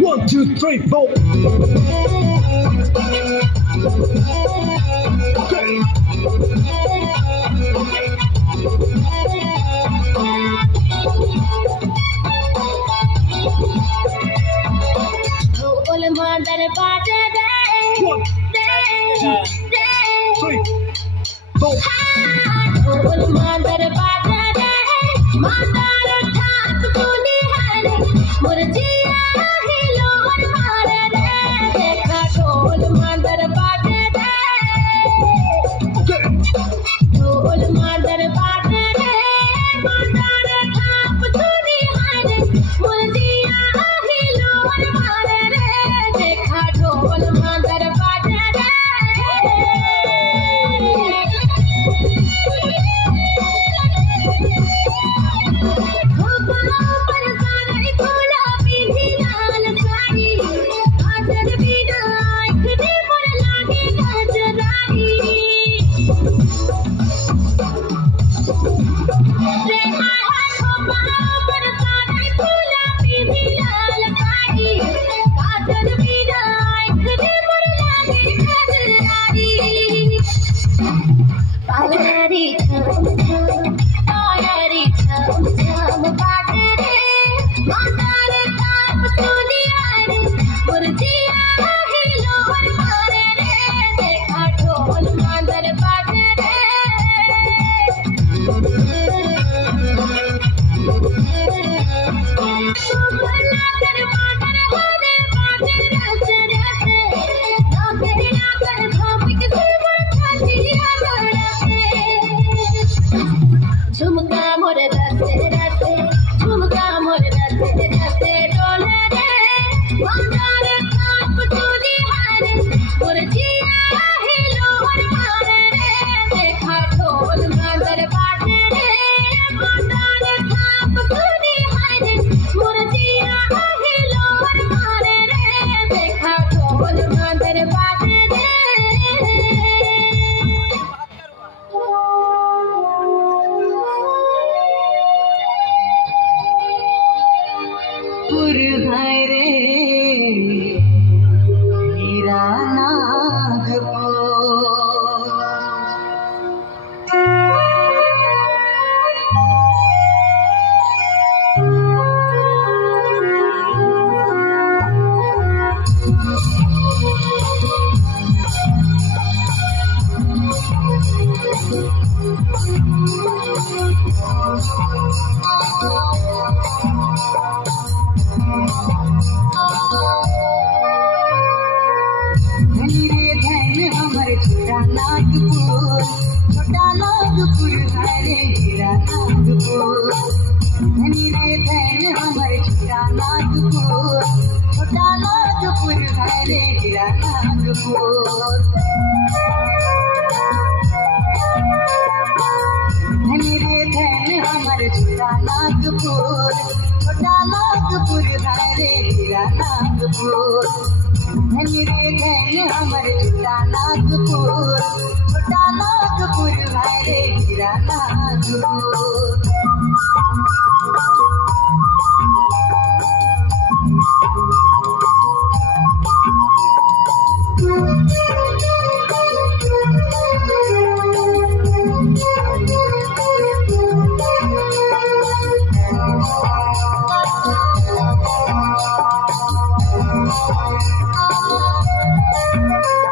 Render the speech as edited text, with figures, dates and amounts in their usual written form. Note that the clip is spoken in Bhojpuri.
1, 2, 3, 4. Okay. All mother bata day. 1, 2, 3, 4. All mother bata day. Mother thaat tuni hai. Murjiya hi lor mara re. Dekha ढोल mother bata day. Okay. ढोल mother bata day. Mother thaat tuni hai. Murjiya hi lor mara re. Dekha ढोल mother bata day. धनी रे धन हमर छोटा नागपुर हरे हीरा नागपुर। धनी रे धन हमर छोटा नागपुर हरे हीरा नागपुर। धनी रे धन हमर छोटा नागपुर हरे हीरा नागपुर। धनी रे धन हमर छोटा नागपुर हरे हीरा नागपुर।